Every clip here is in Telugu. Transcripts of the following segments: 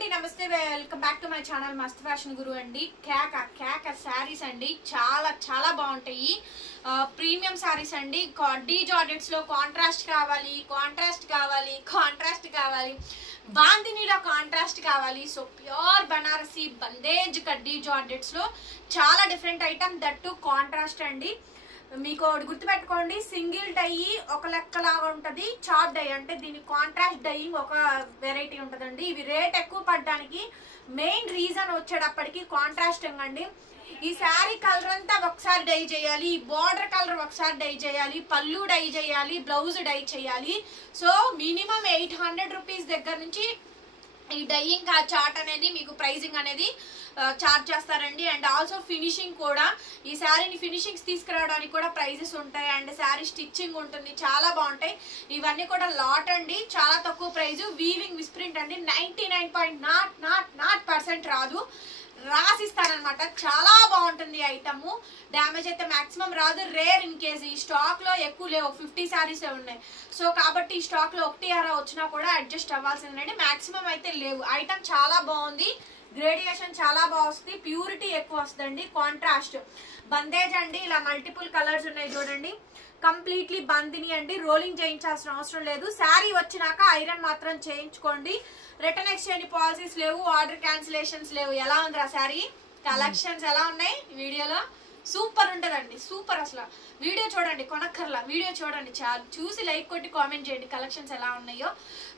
అండి నమస్తే welcome back to my channel మస్త్ ఫ్యాషన్ గురు అండి. కేక శారీస్ అండి, చాలా చాలా బాగుంటాయి. ప్రీమియం శారీస్ అండి. డి జార్జెట్స్ లో కాంట్రాస్ట్ కావాలి, బాందినీలో కాంట్రాస్ట్ కావాలి. సో ప్యూర్ బనారసి బందేజ్ కడ్డీ జార్జెట్స్ లో చాలా డిఫరెంట్ ఐటమ్, దట్టు కాంట్రాస్ట్ అండి. మీకు గుర్తుపెట్టుకోండి, సింగిల్ డై ఒక లెక్కలాగా ఉంటది, చాప్ డై అంటే దీని కాంట్రాస్ట్ డైయింగ్ ఒక వెరైటీ ఉంటదండి. ఇవి రేట్ ఎక్కువ పడడానికి మెయిన్ రీజన్ వచ్చేటప్పటికి కాంట్రాస్టింగ్ అండి. ఈ శారీ కలర్ అంతా ఒకసారి డై చేయాలి, ఈ బార్డర్ కలర్ ఒకసారి డై చేయాలి, పళ్ళు డై చేయాలి, బ్లౌజ్ డై చేయాలి. సో మినిమం 800 రూపీస్ దగ్గర నుంచి ఈ డైయింగ్ చార్ట్ అనేది మీకు ప్రైజింగ్ అనేది చార్జ్ చేస్తారండి. అండ్ ఆల్సో ఫినిషింగ్ కూడా, ఈ శారీని ఫినిషింగ్స్ తీసుకురావడానికి కూడా ప్రైజెస్ ఉంటాయి. అండ్ శారీ స్టిచ్చింగ్ ఉంటుంది, చాలా బాగుంటాయి. ఇవన్నీ కూడా లాట్ అండి, చాలా తక్కువ ప్రైజు. వీవింగ్ మిస్ప్రింట్ అండి, 99.0% రాదు, రాసిస్తారనమాట. చాలా బాగుంటుంది ఐటమ్. డ్యామేజ్ అయితే మాక్సిమం రాదు. రేర్ ఇన్ కేసు ఈ స్టాక్ లో ఎక్కువ లేవు, 50 శారీస్ ఉన్నాయి. సో కాబట్టి ఈ స్టాక్ లో ఒకటి అరా వచ్చినా కూడా అడ్జస్ట్ అవ్వాల్సిందండి. మాక్సిమం అయితే లేవు. ఐటమ్ చాలా బాగుంది, గ్రేడియేషన్ చాలా బాగా వస్తుంది, ప్యూరిటీ ఎక్కువ వస్తుందండి. కాంట్రాస్ట్ బందేజ్ అండి, ఇలా మల్టిపుల్ కలర్స్ ఉన్నాయి చూడండి. కంప్లీట్లీ బందిని అండి, రోలింగ్ చేయించాల్సిన అవసరం లేదు. శారీ వచ్చినాక ఐరన్ మాత్రం చేయించుకోండి. రిటర్న్ ఎక్స్చేంజ్ పాలసీస్ లేవు, ఆర్డర్ క్యాన్సిలేషన్స్ లేవు. ఎలా ఉందిరా శారీ కలెక్షన్స్, ఎలా ఉన్నాయి వీడియోలో? సూపర్ ఉంటదండి, సూపర్. అసలు వీడియో చూడండి, కొనక్కర్లా, వీడియో చూడండి చాలు. చూసి లైక్ కొట్టి కామెంట్ చేయండి కలెక్షన్స్ ఎలా ఉన్నాయో.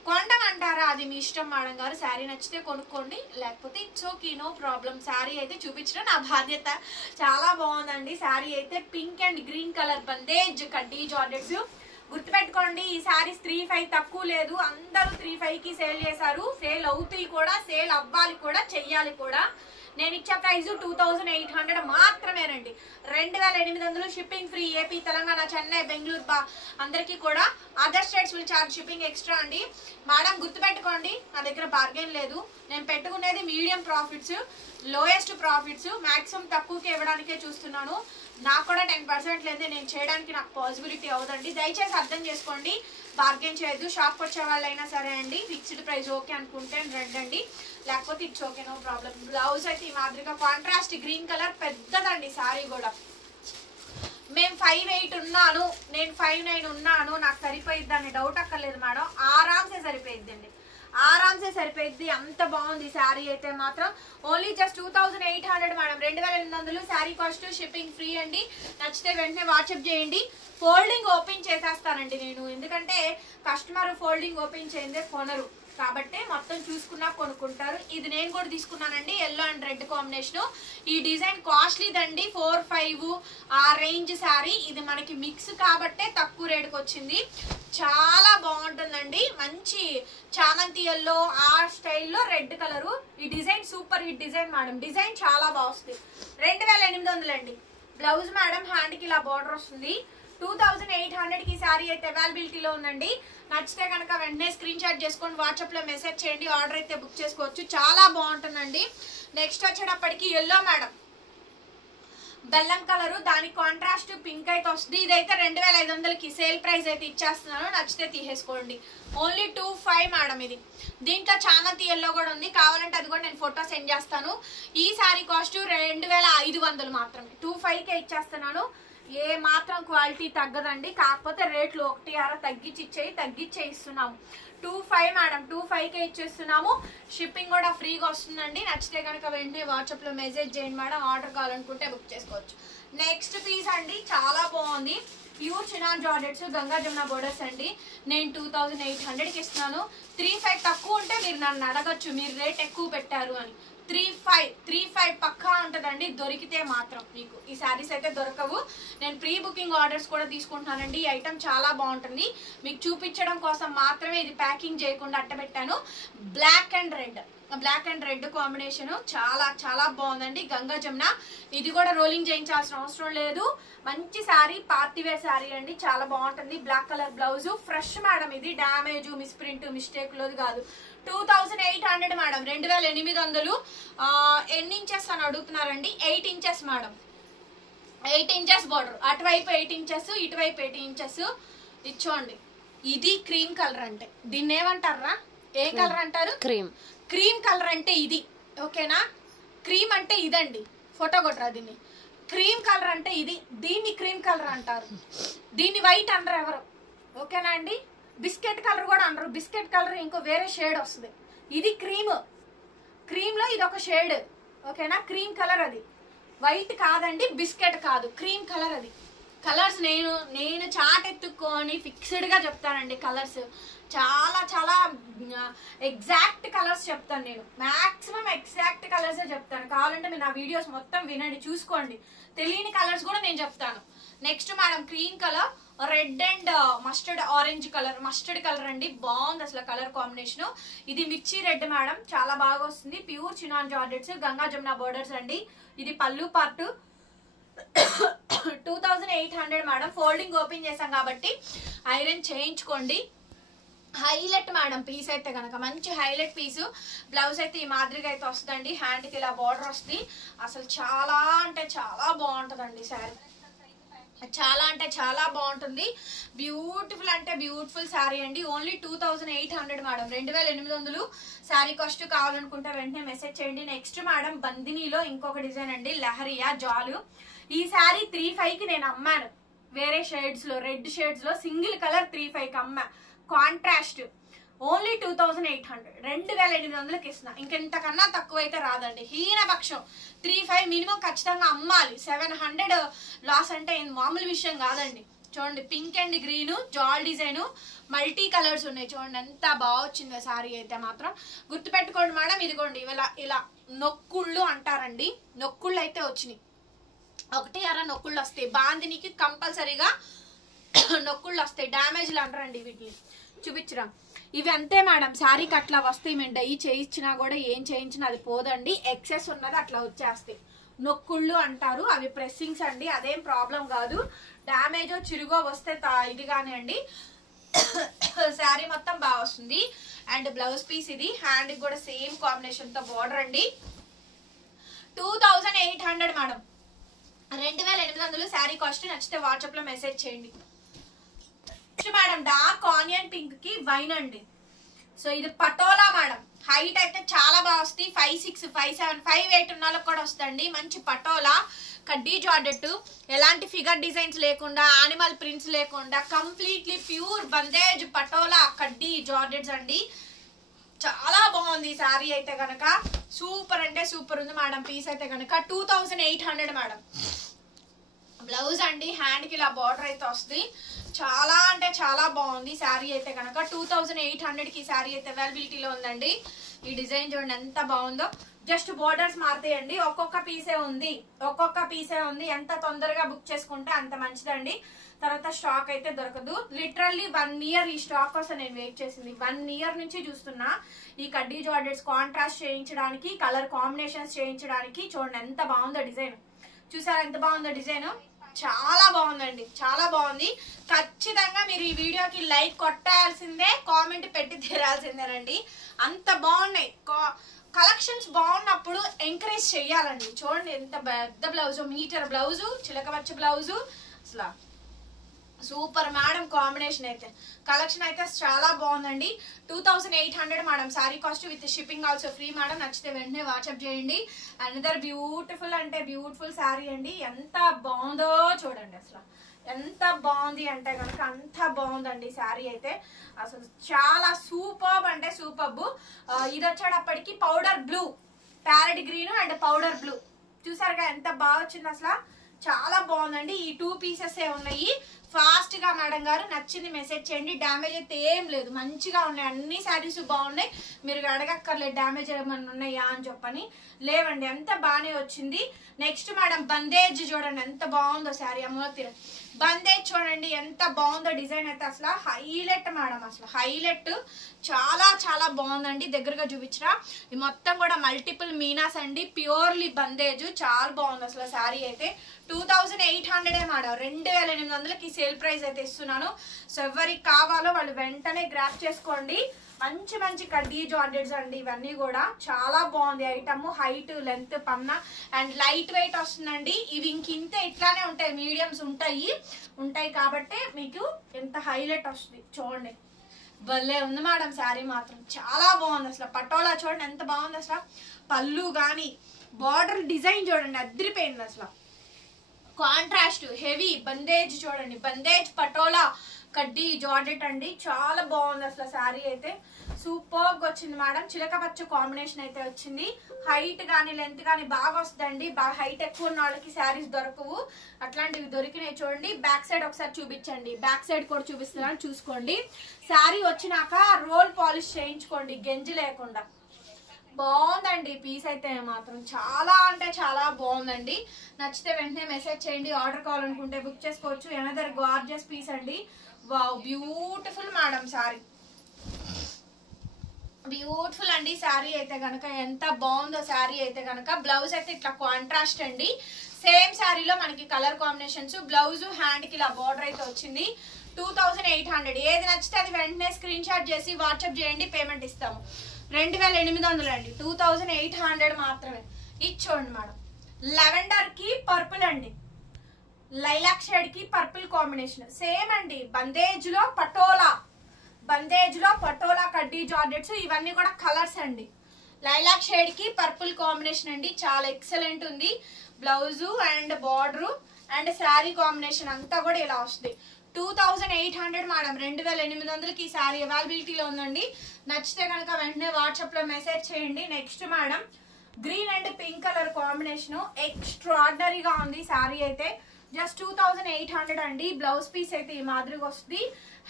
కొండమంటారా, అది మీ ఇష్టం మేడం గారు. శారీ నచ్చితే కొనుక్కోండి, లేకపోతే it's okay, no problem. Sari అయితే చూపించడం నా బాధ్యత. చాలా బాగుందండి శారీ అయితే. Pink and green colour bandhej కడ్డీ జార్జెట్స్. గుర్తుపెట్టుకోండి, ఈ శారీస్ 3,500 తక్కువ లేదు. అందరూ 3,500కి సేల్ చేశారు. సేల్ అవుతాయి కూడా, సేల్ అవ్వాలి కూడా, చెయ్యాలి కూడా. నేను ఇచ్చే ప్రైస్ 2,800 మాత్రమేనండి. 2,800 shipping free. AP, Telangana, Chennai, Bengaluru అందరికీ కూడా. Other states will charge shipping extra అండి. మేడం గుర్తుపెట్టుకోండి, నా దగ్గర బార్గెన్ లేదు. నేను పెట్టుకునేది medium profits, lowest profits. Maximum తక్కువకి ఇవ్వడానికే చూస్తున్నాను. నాకు కూడా 10% లేదు, నేను చేయడానికి నాకు పాసిబిలిటీ అవదండి. దయచేసి అర్థం చేసుకోండి, బార్గెన్ చేయొద్దు. షాప్కి వచ్చే వాళ్ళైనా సరే అండి, ఫిక్స్డ్ ప్రైస్ ఓకే అనుకుంటే రండి, లేకపోతే it's okay, no problem. Blouse అయితే ఈ మాదిరిగా కాంట్రాస్ట్ గ్రీన్ కలర్ పెద్దదండి. సారీ కూడా మేము 5'8" ఉన్నాను, నేను 5'9" ఉన్నాను, నాకు సరిపోయిద్ది అని డౌట్ అక్కర్లేదు మేడం. ఆరామ్సే సరిపోయిద్దండి, ఆరామ్సే సరిపోయిద్ది. అంత బాగుంది శారీ అయితే మాత్రం. Only just 2,800 madam, 2,800 sari cost, shipping free అండి. నచ్చితే వెంటనే వాట్సాప్ చేయండి. ఫోల్డింగ్ ఓపెన్ చేసేస్తానండి నేను, ఎందుకంటే కస్టమర్ ఫోల్డింగ్ ఓపెన్ చేయందే కొనరు కాబట్టి మొత్తం చూసుకున్నా కొనుక్కుంటారు. ఇది నేను కూడా తీసుకున్నానండి, ఎల్లో అండ్ రెడ్ కాంబినేషన్. ఈ డిజైన్ కాస్ట్లీదండి, 4-5 ఆ రేంజ్ శారీ. ఇది మనకి మిక్స్ కాబట్టే తక్కువ రేటుకి వచ్చింది. చాలా బాగుంటుందండి, మంచి చామంతి ఎల్లో ఆ స్టైల్లో రెడ్ కలరు. ఈ design super hit design madam, design చాలా బాగుంది. 2,800 అండి. బ్లౌజ్ మేడం హ్యాండ్కి ఇలా బార్డర్ వస్తుంది. 2,800కి శారీ అయితే అవైలబిలిటీలో ఉందండి. నచ్చితే కనుక వెంటనే స్క్రీన్ షాట్ చేసుకొని వాట్సాప్లో మెసేజ్ చేయండి, ఆర్డర్ అయితే బుక్ చేసుకోవచ్చు. చాలా బాగుంటుందండి. నెక్స్ట్ వచ్చేటప్పటికి ఎల్లో మేడం, బెల్లం కలరు, దానికి కాంట్రాస్ట్ పింక్ అయితే వస్తుంది. ఇదైతే 2,500కి సేల్ ప్రైస్ అయితే ఇచ్చేస్తున్నాను, నచ్చితే తీసేసుకోండి. Only 2,500 madam. ఇది దీంట్లో చామంతి ఎల్లో కూడా ఉంది, కావాలంటే అది కూడా నేను ఫోటో సెండ్ చేస్తాను. ఈ శారీ కాస్ట్ 2,500 మాత్రమే, 2,500కే ఇచ్చేస్తున్నాను. ఏ మాత్రం క్వాలిటీ తగ్గదండి, కాకపోతే రేట్లు 1 తగ్గించే ఇస్తున్నాము. 2,500 మేడం, 2,500కే ఇచ్చేస్తున్నాము. షిప్పింగ్ కూడా ఫ్రీగా వస్తుందండి. నచ్చితే కనుక వెంటనే వాట్సాప్లో మెసేజ్ చేయండి మేడం, ఆర్డర్ కావాలనుకుంటే బుక్ చేసుకోవచ్చు. నెక్స్ట్ పీస్ అండి, చాలా బాగుంది. Pure chinon georgettes, Ganga Jamuna borders అండి. నేను 2,800కి ఇస్తున్నాను. 3,500 తక్కువ ఉంటే మీరు నన్ను అడగచ్చు, మీరు రేట్ ఎక్కువ పెట్టారు అని. 3,500 పక్కా ఉంటుందండి, దొరికితే మాత్రం. మీకు ఈ శారీస్ అయితే దొరకవు. నేను ప్రీ బుకింగ్ ఆర్డర్స్ కూడా తీసుకుంటానండి. ఈ ఐటమ్ చాలా బాగుంటుంది, మీకు చూపించడం కోసం మాత్రమే ఇది ప్యాకింగ్ చేయకుండా అట్టబెట్టాను. బ్లాక్ అండ్ రెడ్ కాంబినేషన్ చాలా చాలా బాగుందండి. గంగా జమున, ఇది కూడా రోలింగ్ చేయించాల్సిన అవసరం లేదు. మంచి శారీ, పార్టీవేర్ శారీ అండి, చాలా బాగుంటుంది. Black colour blouse, fresh madam. ఇది డ్యామేజ్, మిస్ప్రింట్, మిస్టేక్ లోది కాదు. 2,800 మేడం, 2,800. ఎన్ని ఇంచెస్ అని అడుగుతున్నారండి? 8 ఇంచెస్ మేడం, 8 ఇంచెస్ బార్డర్. అటువైపు 8 ఇంచెస్, ఇటువైపు 8 ఇంచెస్ ఇచ్చోండి. ఇది క్రీమ్ కలర్ అంటే దీన్ని ఏమంటారా? ఏ కలర్ అంటారు? క్రీమ్ కలర్ అంటే ఇది, ఓకేనా? క్రీమ్ అంటే ఇదండి, ఫోటో కొట్టరా దీన్ని. క్రీమ్ కలర్ అంటే ఇది, దీన్ని క్రీమ్ కలర్ అంటారు, దీన్ని వైట్ అనరు ఎవరు, ఓకేనా అండి? బిస్కెట్ కలర్ కూడా అనరు, బిస్కెట్ కలర్ ఇంకో వేరే షేడ్ వస్తుంది. ఇది క్రీమ్, క్రీమ్లో ఇది ఒక షేడ్, ఓకేనా? క్రీమ్ కలర్ అది, వైట్ కాదండి, బిస్కెట్ కాదు, క్రీమ్ కలర్ అది. కలర్స్ నేను చాట్ ఎత్తుక్కొని ఫిక్స్డ్గా చెప్తానండి. కలర్స్ చాలా చాలా ఎగ్జాక్ట్ కలర్స్ చెప్తాను నేను, మ్యాక్సిమం ఎగ్జాక్ట్ కలర్సే చెప్తాను. కావాలంటే మీరు నా వీడియోస్ మొత్తం వినండి, చూసుకోండి, తెలియని కలర్స్ కూడా నేను చెప్తాను. Next madam cream colour, red and mustard orange colour, mustard colour అండి, బాగుంది అసలు కలర్ కాంబినేషన్. ఇది మిర్చి రెడ్ మేడం, చాలా బాగా వస్తుంది. Pure chinon georgettes, Ganga Jamuna borders అండి. ఇది పళ్ళు పార్ట్, 2800 మేడం. ఫోల్డింగ్ ఓపెన్ చేసాం కాబట్టి ఐరన్ చేయించుకోండి. హైలైట్ మేడం పీస్ అయితే కనుక మంచి హైలైట్ పీసు. బ్లౌజ్ అయితే ఈ మాదిరిగా అయితే వస్తుందండి, హ్యాండ్కి ఇలా బార్డర్ వస్తుంది. అసలు చాలా అంటే చాలా బాగుంటుందండి శారీ, చాలా అంటే చాలా బాగుంటుంది. బ్యూటిఫుల్ అంటే బ్యూటిఫుల్ శారీ అండి. Only 2800 madam, 2800 sari cost. కావాలనుకుంటే వెంటనే మెసేజ్ చేయండి. నెక్స్ట్ మేడం బందినీలో ఇంకొక డిజైన్ అండి, లహరియా జాలు. ఈ శారీ 3500కి నేను అమ్మాను, వేరే షేడ్స్ లో, రెడ్ షేడ్స్ లో సింగిల్ కలర్ 3500కి అమ్మా. కాంట్రాస్ట్ ఓన్లీ 2800, 2800కి ఇస్తున్నా. ఇంకెంతకన్నా తక్కువ అయితే రాదండి, హీనపక్షం. 3500 మినిమం ఖచ్చితంగా అమ్మాలి. 700 లాస్ అంటే మామూలు విషయం కాదండి. చూడండి, పింక్ అండ్ గ్రీన్ జాల్ డిజైన్, మల్టీ కలర్స్ ఉన్నాయి. చూడండి ఎంత బాగా వచ్చిందో శారీ అయితే మాత్రం. గుర్తుపెట్టుకోండి మేడం, ఇదిగోండి ఇలా ఇలా నొక్కుళ్ళు అంటారండి, నొక్కుళ్ళు అయితే వచ్చినాయి. 1 నొక్కుళ్ళు వస్తాయి, బాందినికి కంపల్సరీగా నొక్కుళ్ళు వస్తాయి. డ్యామేజ్లు అంటారండి వీటిని. చూపించరా, ఇవి అంతే మేడం, శారీకి అట్లా వస్తాయి. మేము డై చేయించినా కూడా ఏం చేయించినా అది పోదండి, ఎక్సెస్ ఉన్నది అట్లా వచ్చేస్తాయి. నొక్కుళ్ళు అంటారు, అవి ప్రెస్సింగ్స్ అండి, అదేం ప్రాబ్లం కాదు. డ్యామేజో చిరుగో వస్తే ఇది కానీ అండి, శారీ మొత్తం బాగా వస్తుంది. అండ్ బ్లౌజ్ పీస్ ఇది, హ్యాండ్కి కూడా సేమ్ కాంబినేషన్తో బార్డర్ అండి. 2800 మేడం, 2800 శారీ కాస్ట్. నచ్చితే వాట్సాప్ లో మెసేజ్ చేయండి. మేడం డార్క్ ఆనియన్ పింక్ కి వైన్ అండి. సో ఇది పటోలా మేడం, హైట్ అయితే చాలా బాగా వస్తుంది. 5'6", 5'7", 5'8" ఉన్న వాళ్ళకి కూడా వస్తుంది. మంచి పటోలా కడ్డీ జార్జెట్, ఎలాంటి ఫిగర్ డిజైన్స్ లేకుండా, యానిమల్ ప్రింట్స్ లేకుండా, కంప్లీట్లీ ప్యూర్ బందేజ్ పటోలా కడ్డీ జార్జెట్స్ అండి. చాలా బాగుంది ఈ శారీ అయితే కనుక, సూపర్ అంటే సూపర్ ఉంది మేడం. పీస్ అయితే కనుక 2800 మేడం. బ్లౌజ్ అండి, హ్యాండ్కి ఇలా బార్డర్ అయితే వస్తుంది. చాలా అంటే చాలా బాగుంది శారీ అయితే కనుక. 2800కి శారీ అయితే అవైలబిలిటీలో ఉందండి. ఈ డిజైన్ చూడండి ఎంత బాగుందో. జస్ట్ బోర్డర్స్ మారుతాయండి, ఒక్కొక్క పీసే ఉంది. ఎంత తొందరగా బుక్ చేసుకుంటే అంత మంచిదండి. తర్వాత స్టాక్ అయితే దొరకదు. లిటరల్లీ 1 ఇయర్ ఈ స్టాక్ కోసం నేను వెయిట్ చేసింది. 1 ఇయర్ నుంచి చూస్తున్నా ఈ కడ్డీ జార్జెట్స్ కాంట్రాస్ట్ చేయించడానికి, కలర్ కాంబినేషన్స్ చేయించడానికి. చూడండి ఎంత బాగుందో డిజైన్, చూసారా ఎంత బాగుందో డిజైన్, చాలా బాగుందండి, చాలా బాగుంది. ఖచ్చితంగా మీరు ఈ వీడియోకి లైక్ కొట్టాల్సిందే, కామెంట్ పెట్టి తీరాల్సిందేనండి. అంత బాగున్నాయి కలెక్షన్స్. బాగున్నప్పుడు ఎంకరేజ్ చెయ్యాలండి. చూడండి ఎంత పెద్ద బ్లౌజు, మీటర్ బ్లౌజు, చిలకవచ్చ బ్లౌజు, అసలు సూపర్ మేడం. కాంబినేషన్ అయితే కలెక్షన్ అయితే చాలా బాగుందండి. 2800 madam sari cost, with shipping also free madam. నచ్చితే వెంటనే వాట్సాప్ చేయండి. అనదర్ బ్యూటిఫుల్ అంటే బ్యూటిఫుల్ శారీ అండి. ఎంత బాగుందో చూడండి, అసలు ఎంత బాగుంది అంటే కనుక అంత బాగుందండి శారీ అయితే. అసలు చాలా సూపర్బ్ అంటే సూపర్బ్. ఇది వచ్చేటప్పటికి powder blue, parrot green and powder blue, చూసారుగా ఎంత బాగా వచ్చింది అసలు. చాలా బాగుందండి. ఈ 2 పీసెస్ ఉన్నాయి. ఫాస్ట్ గా మేడం గారు నచ్చింది మెసేజ్ చేయండి. డ్యామేజ్ అయితే ఏం లేదు, మంచిగా ఉన్నాయి, అన్ని శారీస్ బాగున్నాయి. మీరు అడగక్కర్లేదు డ్యామేజ్ ఏమన్నా ఉన్నాయా అని చెప్పని. లేవండి, అంత బాగానే వచ్చింది. నెక్స్ట్ మేడం బందేజ్ చూడండి ఎంత బాగుందో శారీ. అమ్మోతిర బందేజ్ చూడండి ఎంత బాగుందో డిజైన్ అయితే. అసలు హైలైట్ మేడం, అసలు హైలైట్, చాలా చాలా బాగుందండి. దగ్గరగా చూపించరా, ఈ మొత్తం కూడా మల్టిపుల్ మీనాస్ అండి, ప్యూర్లీ బందేజ్. చాలా బాగుంది అసలు శారీ అయితే. 2800 మేడం, 2800కి సేల్ ప్రైస్ అయితే ఇస్తున్నాను. సో ఎవరికి కావాలో వాళ్ళు వెంటనే గ్రాప్ చేసుకోండి. మంచి మంచి కడ్డీ జార్జెట్స్ అండి ఇవన్నీ కూడా. చాలా బాగుంది item, height length Panna and light weight వస్తుందండి. ఇవి ఇంకింతే ఇట్లానే ఉంటాయి, మీడియంస్ ఉంటాయి కాబట్టి మీకు ఎంత హైలైట్ వస్తుంది చూడండి. భలే ఉంది మేడం శారీ మాత్రం చాలా బాగుంది అసలు. పటోలా చూడండి ఎంత బాగుంది అసలు. పళ్ళు కానీ బార్డర్ డిజైన్ చూడండి అదిరిపోయింది అసలు. కాంట్రాస్ట్ హెవీ బందేజ్ చూడండి, బందేజ్ పటోలా కడ్డీ జార్జెట్ అండి. చాలా బాగుంది అసలు శారీ అయితే సూపర్ గా వచ్చింది మేడం. చిలక పచ్చ కాంబినేషన్ అయితే వచ్చింది. హైట్ కానీ లెంత్ కానీ బాగా వస్తుందండి. బాగా హైట్ ఎక్కువ ఉన్న వాళ్ళకి శారీస్ దొరకవు, అట్లాంటివి దొరికినాయి చూడండి. బ్యాక్ సైడ్ ఒకసారి చూపించండి, బ్యాక్ సైడ్ కూడా చూపిస్తున్నాను చూసుకోండి. శారీ వచ్చినాక రోల్ పాలిష్ చేయించుకోండి గెంజి లేకుండా. బాగుందండి పీస్ అయితే మాత్రం చాలా అంటే చాలా బాగుందండి. నచ్చితే వెంటనే మెసేజ్ చేయండి. ఆర్డర్ కావాలనుకుంటే బుక్ చేసుకోవచ్చు. ఎనదర్ గార్జియస్ పీస్ అండి. Wow beautiful madam sari, beautiful అండి శారీ అయితే కనుక. ఎంత బాగుందో శారీ అయితే కనుక. బ్లౌజ్ అయితే ఇట్లా కాంట్రాస్ట్ అండి. సేమ్ శారీలో మనకి కలర్ కాంబినేషన్స్. బ్లౌజ్ హ్యాండ్ కి ఇలా బార్డర్ అయితే వచ్చింది. 2800. ఏది నచ్చితే అది వెంటనే స్క్రీన్ షాట్ చేసి వాట్సాప్ చేయండి, పేమెంట్ ఇస్తాము. 2800 అండి, 2800 మాత్రమే. ఇచ్చోండి మేడం. లెవెండర్ కి పర్పుల్ అండి, లైలాక్ షేడ్ కి పర్పుల్ కాంబినేషన్. సేమ్ అండి బందేజ్ లో పటోలా, బందేజ్ లో పటోలా కడ్డీ జార్జెట్స్. ఇవన్నీ కూడా కలర్స్ అండి. లైలాక్ షేడ్ కి పర్పుల్ కాంబినేషన్ అండి. చాలా ఎక్సలెంట్ ఉంది. Blouse and border and sari combination అంతా కూడా ఇలా వస్తుంది. 2800 మేడం. 2800కి ఈ శారీ అవైలబిలిటీలో ఉందండి. నచ్చితే కనుక వెంటనే వాట్సాప్ లో మెసేజ్ చేయండి. Next madam green and pink colour combination ఎక్స్ట్రాడినరీగా ఉంది శారీ అయితే. జస్ట్ 2800 అండి. బ్లౌజ్ పీస్ అయితే ఈ మాదిరిగా వస్తుంది.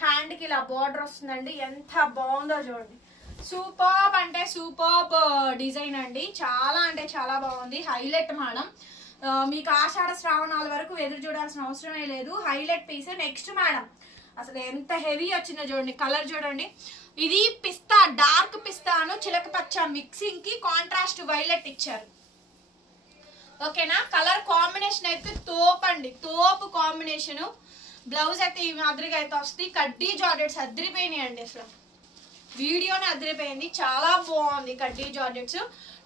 హ్యాండ్ కి ఇలా బార్డర్ వస్తుందండి. ఎంత బాగుందో చూడండి. సూపర్బ్ అంటే సూపర్బ్ డిజైన్ అండి. చాలా అంటే చాలా బాగుంది. Highlight madam. మీకు ఆషాఢ శ్రావణాల వరకు ఎదురు చూడాల్సిన అవసరమే లేదు. Highlight piece. నెక్స్ట్ మేడం అసలు ఎంత హెవీ వచ్చిందో చూడండి. కలర్ చూడండి. ఇది పిస్తా, డార్క్ పిస్తాను చిలక పచ్చ మిక్సింగ్ కి కాంట్రాస్ట్ వైలెట్ ఇచ్చారు. ఓకేనా. కలర్ కాంబినేషన్ అయితే తోపు అండి, తోపు కాంబినేషన్. బ్లౌజ్ అయితే ఈ మాదిరిగా అయితే వస్తుంది. కడ్డీ జార్జెట్స్ అదిరిపోయినాయి అండి. అసలు వీడియోనే అదిరిపోయింది. చాలా బాగుంది కడ్డీ జార్జెట్స్.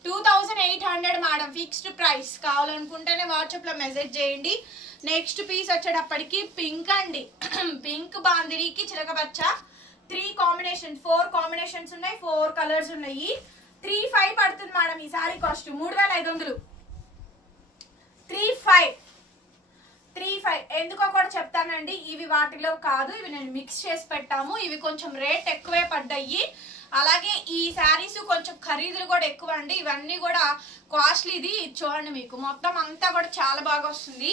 2800 మేడం. Fixed price. కావాలనుకుంటేనే వాట్సాప్ లో మెసేజ్ చేయండి. నెక్స్ట్ పీస్ వచ్చేటప్పటికి పింక్ అండి. పింక్ బాందిరికి చిలకపచ్చ 4 కాంబినేషన్స్ ఉన్నాయి. 4 కలర్స్ ఉన్నాయి. 35 పడుతుంది మేడం ఈ సారీ కాస్ట్. 3500. 35 ఎందుకో కూడా చెప్తానండి. ఇవి వాటిలో కాదు, ఇవి నేను మిక్స్ చేసి పెట్టాము. ఇవి కొంచెం రేట్ ఎక్కువే పడ్డాయి. అలాగే ఈ శారీస్ కొంచెం ఖరీదులు కూడా ఎక్కువ అండి. ఇవన్నీ కూడా కాస్ట్లీది. చూడండి మీకు మొత్తం అంతా కూడా చాలా బాగా వస్తుంది.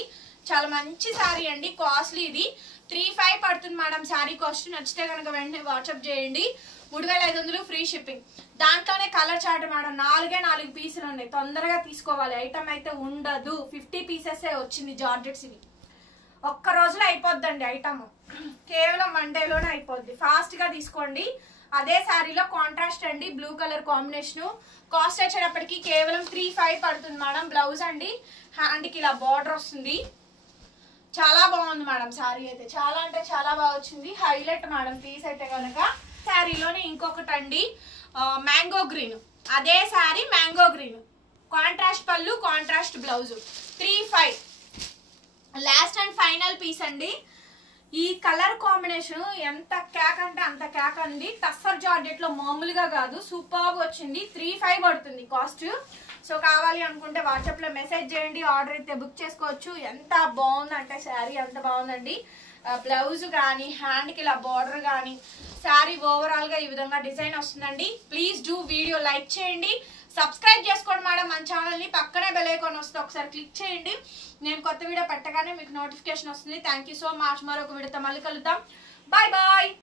చాలా మంచి శారీ అండి. కాస్ట్లీది. 35 పడుతుంది మేడం శారీ కాస్ట్. నచ్చితే కనుక వెంటనే వాట్సాప్ చేయండి. 3500 ఫ్రీ షిప్పింగ్. దాంట్లోనే కలర్ చార్ట్ మేడం. 4 పీసులు ఉన్నాయి. తొందరగా తీసుకోవాలి. ఐటమ్ అయితే ఉండదు. 50 పీసెస్ వచ్చింది జార్జెట్స్. ఇవి ఒక్క రోజులో అయిపోద్దండి ఐటమ్. కేవలం 1 డేలోనే అయిపోద్ది. ఫాస్ట్ గా తీసుకోండి. అదే శారీలో కాంట్రాస్ట్ అండి, బ్లూ కలర్ కాంబినేషన్. కాస్ట్ వచ్చేటప్పటికి కేవలం 35 పడుతుంది మేడం. బ్లౌజ్ అండి హ్యాండ్ కి ఇలా బార్డర్ వస్తుంది. చాలా బాగుంది మేడం శారీ అయితే. చాలా అంటే చాలా బాగా వచ్చింది. హైలైట్ మేడం పీస్ అయితే కనుక. శారీలోనే ఇంకొకటి అండి మ్యాంగో గ్రీన్. అదే sari mango green, contrast pallu, contrast blouse. 35. Last and final piece అండి. ఈ కలర్ కాంబినేషన్ ఎంత క్యాక్ అంటే అంత క్యాక్ అండి. టస్సర్ జార్జెట్ లో మామూలుగా కాదు, సూపర్ వచ్చింది. 35 పడుతుంది కాస్ట్. సో కావాలి అనుకుంటే వాట్సాప్ లో మెసేజ్ చేయండి. ఆర్డర్ అయితే బుక్ చేసుకోవచ్చు. ఎంత బాగుంది అంటే శారీ అంత బాగుందండి. బ్లౌజ్ కానీ హ్యాండ్ కి ఇలా బార్డర్ కానీ శారీ ఓవరాల్ గా ఈ విధంగా డిజైన్ వస్తుందండి. ప్లీజ్ డూ వీడియో లైక్ చేయండి, సబ్స్క్రైబ్ చేసుకోండి మేడం మన ఛానల్ ని. పక్కనే బెల్ ఐకాన్ వస్తే ఒకసారి క్లిక్ చేయండి. నేను కొత్త వీడియో పెట్టగానే మీకు నోటిఫికేషన్ వస్తుంది. Thank you so much. మరొక వీడియోతో మళ్ళీ కలుద్దాం. Bye bye.